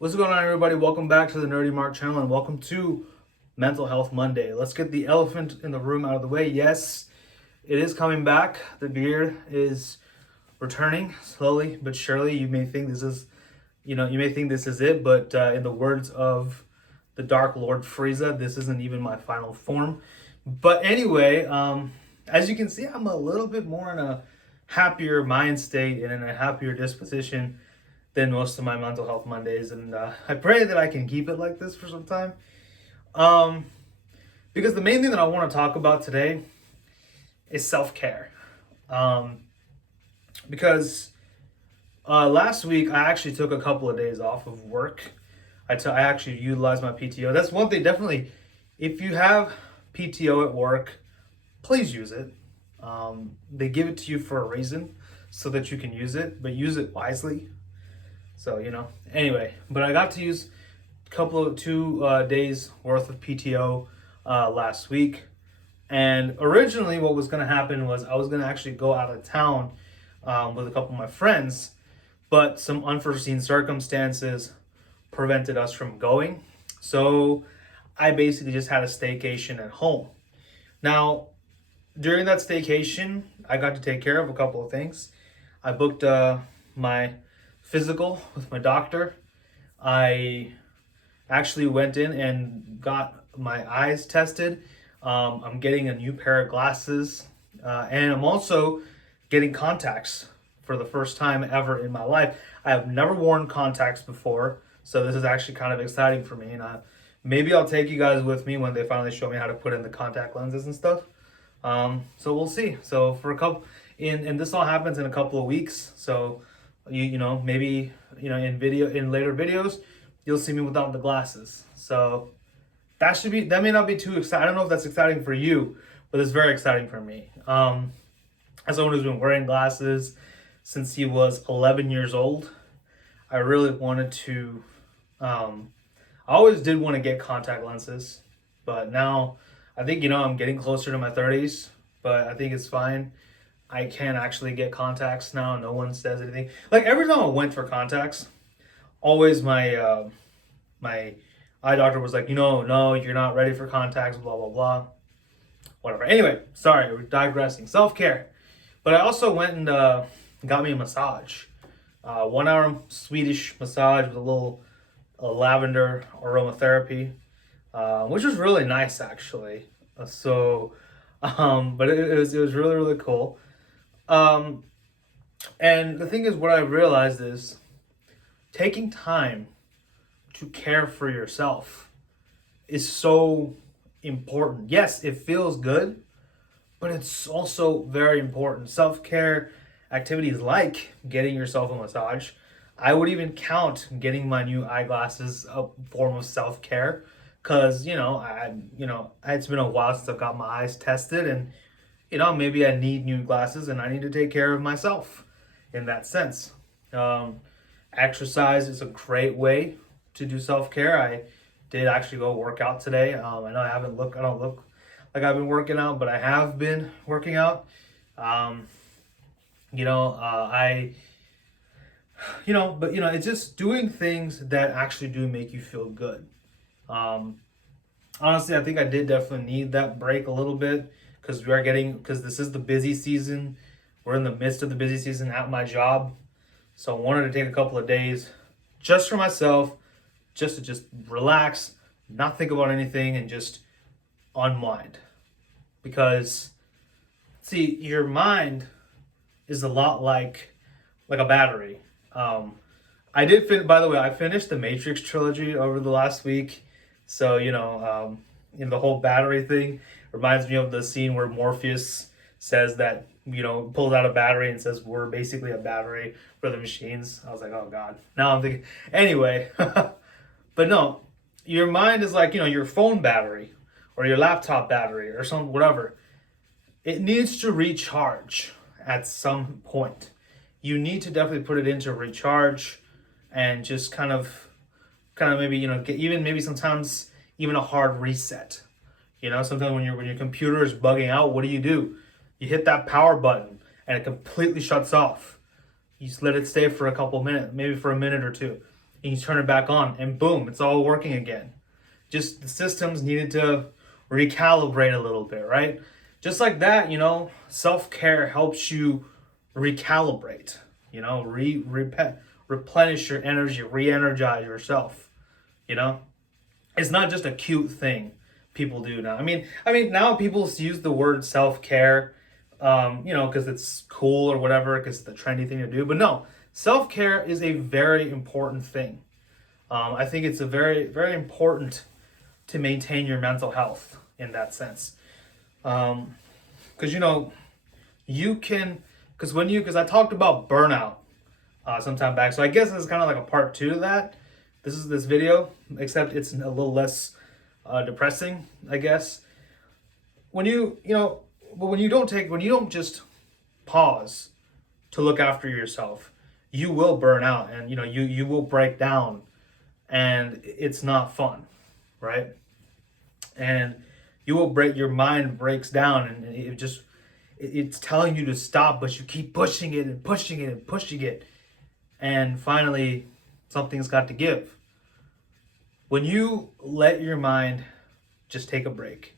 What's going on, everybody? Welcome back to the Nerdy Mark channel and welcome to Mental Health Monday. Let's get the elephant in the room out of the way. Yes, it is coming back. The beard is returning slowly but surely. You may think this is, it, but in the words of the Dark Lord Frieza, this isn't even my final form. But anyway, as you can see, I'm a little bit more in a happier mind state and in a happier disposition than most of my Mental Health Mondays, and I pray that I can keep it like this for some time. Um, because the main thing that I want to talk about today is self-care. Because last week I actually took a couple of days off of work. I actually utilized my PTO. That's one thing, definitely. If you have PTO at work, please use it. They give it to you for a reason so that you can use it, but use it wisely. So, anyway, but I got to use two days worth of PTO last week. And originally what was going to happen was I was going to actually go out of town with a couple of my friends, but some unforeseen circumstances prevented us from going. So I basically just had a staycation at home. Now, during that staycation, I got to take care of a couple of things. I booked my physical with my doctor. I actually went in and got my eyes tested. I'm getting a new pair of glasses, and I'm also getting contacts for the first time ever in my life. I have never worn contacts before, so this is actually kind of exciting for me. And maybe I'll take you guys with me when they finally show me how to put in the contact lenses and stuff. So we'll see. So for a couple, and this all happens in a couple of weeks. So maybe in later videos you'll see me without the glasses. So that may not be too exciting. I don't know if that's exciting for you, but it's very exciting for me. As someone who's been wearing glasses since he was 11 years old, I really wanted to I always did want to get contact lenses, but now I think I'm getting closer to my 30s, but I think it's fine. I can actually get contacts now. No one says anything. Like every time I went for contacts, always my my eye doctor was like, no, you're not ready for contacts, blah blah blah, whatever. Anyway, sorry, we're digressing. Self-care, but I also went and got me a massage, 1 hour Swedish massage with a little lavender aromatherapy, which was really nice actually. But it was really really cool. And the thing is, what I realized is taking time to care for yourself is so important. Yes, it feels good, but it's also very important. Self-care activities like getting yourself a massage. I would even count getting my new eyeglasses a form of self-care because, it's been a while since I've got my eyes tested, and maybe I need new glasses and I need to take care of myself in that sense. Exercise is a great way to do self-care. I did actually go work out today. I know I don't look like I've been working out, but I have been working out. It's just doing things that actually do make you feel good. Honestly, I think I did definitely need that break a little bit because this is the busy season. We're in the midst of the busy season at my job. So I wanted to take a couple of days just for myself, just to just relax, not think about anything, and just unwind. Because, see, your mind is a lot like a battery. By the way, I finished the Matrix trilogy over the last week. So, the whole battery thing reminds me of the scene where Morpheus says that, pulls out a battery and says, we're basically a battery for the machines. I was like, oh God. Now I'm thinking, anyway. But no, your mind is like, your phone battery or your laptop battery or whatever. It needs to recharge at some point. You need to definitely put it into recharge and just kind of maybe, get even maybe sometimes even a hard reset. Sometimes when your computer is bugging out, what do? You hit that power button and it completely shuts off. You just let it stay for a couple minutes, maybe for a minute or two. and you turn it back on, and boom, it's all working again. Just the systems needed to recalibrate a little bit, right? Just like that, self-care helps you recalibrate, replenish your energy, re-energize yourself, you know? It's not just a cute thing people do now. I mean now people use the word self-care because it's cool or whatever, because it's the trendy thing to do. But no, self-care is a very important thing. I think it's a very, very important to maintain your mental health in that sense. Because you can, because I talked about burnout some time back, so I guess it's kind of like a part two to that. This is this video, except it's a little less depressing, I guess. When when you don't just pause to look after yourself, you will burn out, and you will break down, and it's not fun, right? And your mind breaks down, and it's telling you to stop, but you keep pushing it and pushing it and pushing it, and finally something's got to give. When you let your mind just take a break,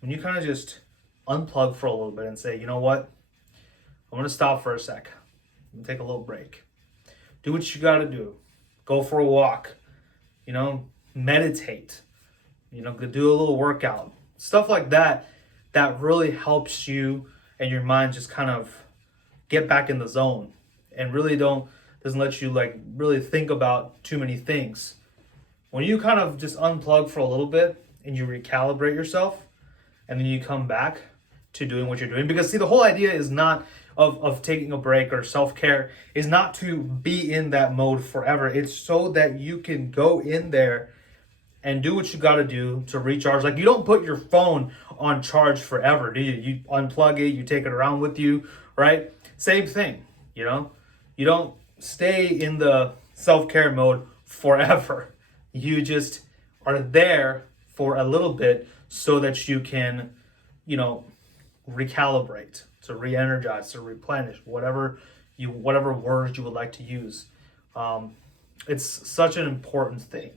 when you kind of just unplug for a little bit and say, you know what, I'm going to stop for a sec and take a little break. Do what you got to do. Go for a walk, meditate, do a little workout. Stuff like that really helps you and your mind just kind of get back in the zone, and really doesn't let you really think about too many things. When you kind of just unplug for a little bit and you recalibrate yourself, and then you come back to doing what you're doing. Because see, the whole idea is not of taking a break, or self-care is not to be in that mode forever. It's so that you can go in there and do what you got to do to recharge. Like, you don't put your phone on charge forever, do you? You unplug it, you take it around with you, right? Same thing, you don't stay in the self-care mode forever. You just are there for a little bit so that you can, recalibrate, to re-energize, to replenish, whatever words you would like to use. It's such an important thing.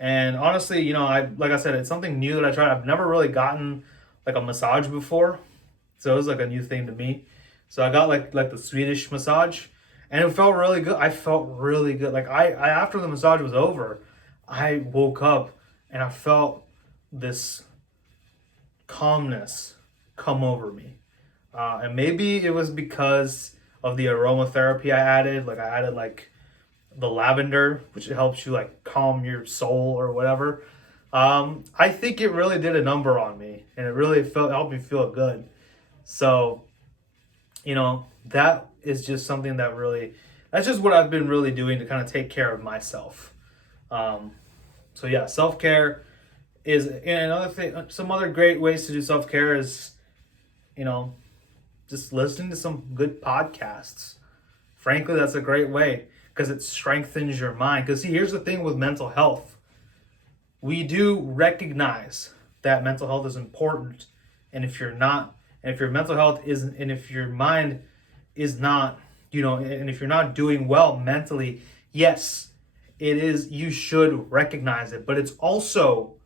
And honestly, like I said, it's something new that I tried. I've never really gotten like a massage before, so it was like a new thing to me. So I got like the Swedish massage, and it felt really good. I felt really good. Like I after the massage was over, I woke up and I felt this calmness come over me. And maybe it was because of the aromatherapy I added. Like, I added like the lavender, which helps you like calm your soul or whatever. I think it really did a number on me, and it really helped me feel good. So, that is just something that's just what I've been really doing to kind of take care of myself. So yeah, self-care is, and another thing, some other great ways to do self-care is, just listening to some good podcasts. Frankly, that's a great way, because it strengthens your mind. Because see, here's the thing with mental health. We do recognize that mental health is important. And if your mental health isn't, and if your mind is not, and if you're not doing well mentally, yes, it is, you should recognize it. But it's also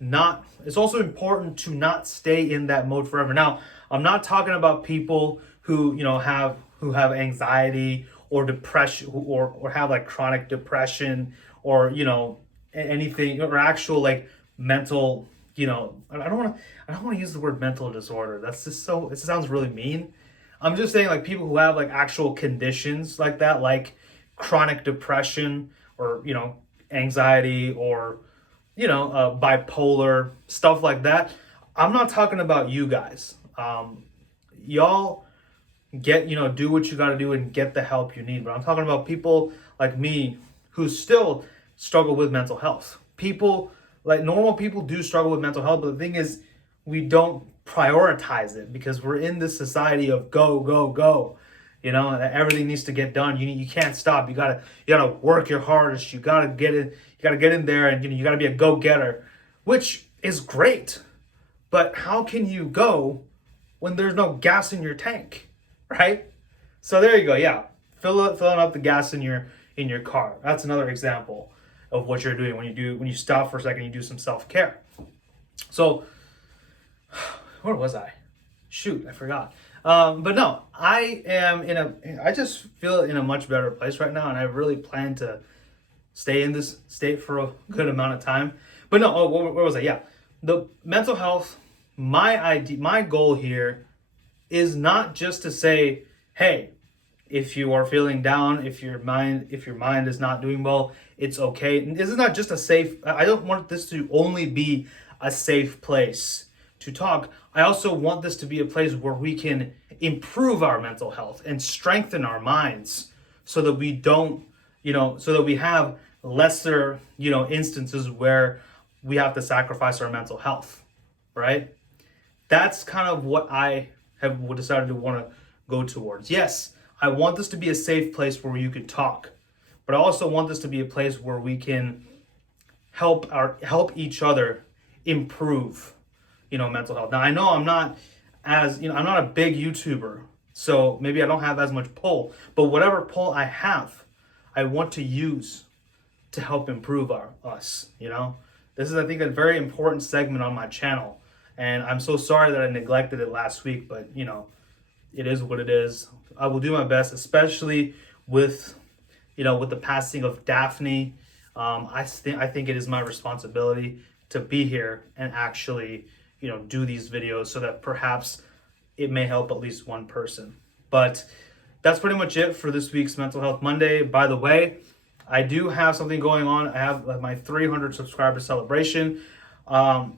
important to not stay in that mode forever. Now, I'm not talking about people who have anxiety or depression, or have like chronic depression, or anything, or actual like mental, I don't want to use the word mental disorder. That's just it sounds really mean. I'm just saying, like, people who have like actual conditions like that, like chronic depression, or anxiety, or bipolar, stuff like that. I'm not talking about you guys. Y'all do what you got to do and get the help you need. But I'm talking about people like me who still struggle with mental health. Normal people do struggle with mental health, but the thing is, we don't prioritize it, because we're in this society of go, go, go. Everything needs to get done. You can't stop. You gotta work your hardest. You gotta get in there, and you gotta be a go-getter, which is great. But how can you go when there's no gas in your tank, right? So there you go. Yeah, filling up the gas in your in your car. That's another example of what you're doing when you stop for a second, you do some self-care. So where was I? Shoot, I forgot. But no, I just feel in a much better place right now, and I really plan to stay in this state for a good amount of time. But no, where was I? Yeah, the mental health. My goal here is not just to say, hey, if you are feeling down, if your mind is not doing well, it's okay. And this is not just a safe. I don't want this to only be a safe place to talk. I also want this to be a place where we can improve our mental health and strengthen our minds so that we don't, so that we have lesser, instances where we have to sacrifice our mental health, right? That's kind of what I have decided to want to go towards. Yes, I want this to be a safe place where you can talk, but I also want this to be a place where we can help each other improve, mental health. Now I know I'm not a big YouTuber, so maybe I don't have as much pull, but whatever pull I have, I want to use to help improve us. This is, I think, a very important segment on my channel, and I'm so sorry that I neglected it last week, but it is what it is. I will do my best, especially with the passing of Daphne. I think it is my responsibility to be here and actually do these videos so that perhaps it may help at least one person. But that's pretty much it for this week's Mental Health Monday. By the way, I do have something going on. I have my 300 subscriber celebration. I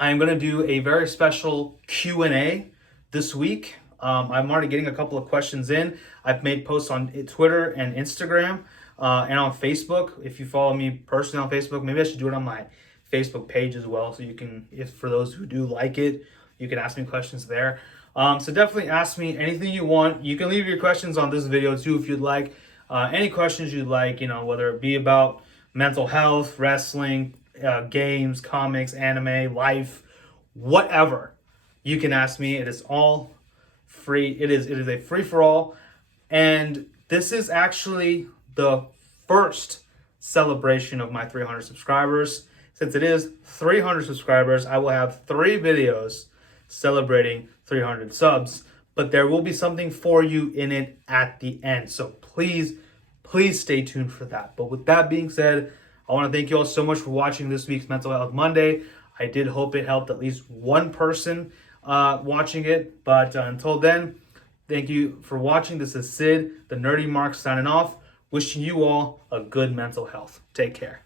am going to do a very special Q&A this week. I'm already getting a couple of questions in. I've made posts on Twitter and Instagram and on Facebook. If you follow me personally on Facebook, maybe I should do it on my Facebook page as well. So you can, if for those who do like it, you can ask me questions there. So definitely ask me anything you want. You can leave your questions on this video too if you'd like. Any questions you'd like, whether it be about mental health, wrestling, games, comics, anime, life, whatever, you can ask me. It is all free. It is a free for all, and this is actually the first celebration of my 300 subscribers. Since it is 300 subscribers, I will have 3 videos celebrating 300 subs, but there will be something for you in it at the end. So please stay tuned for that. But with that being said, I want to thank you all so much for watching this week's Mental Health Monday. I did hope it helped at least one person watching it. But until then, thank you for watching. This is Sid, the Nerdy Mark, signing off. Wishing you all a good mental health. Take care.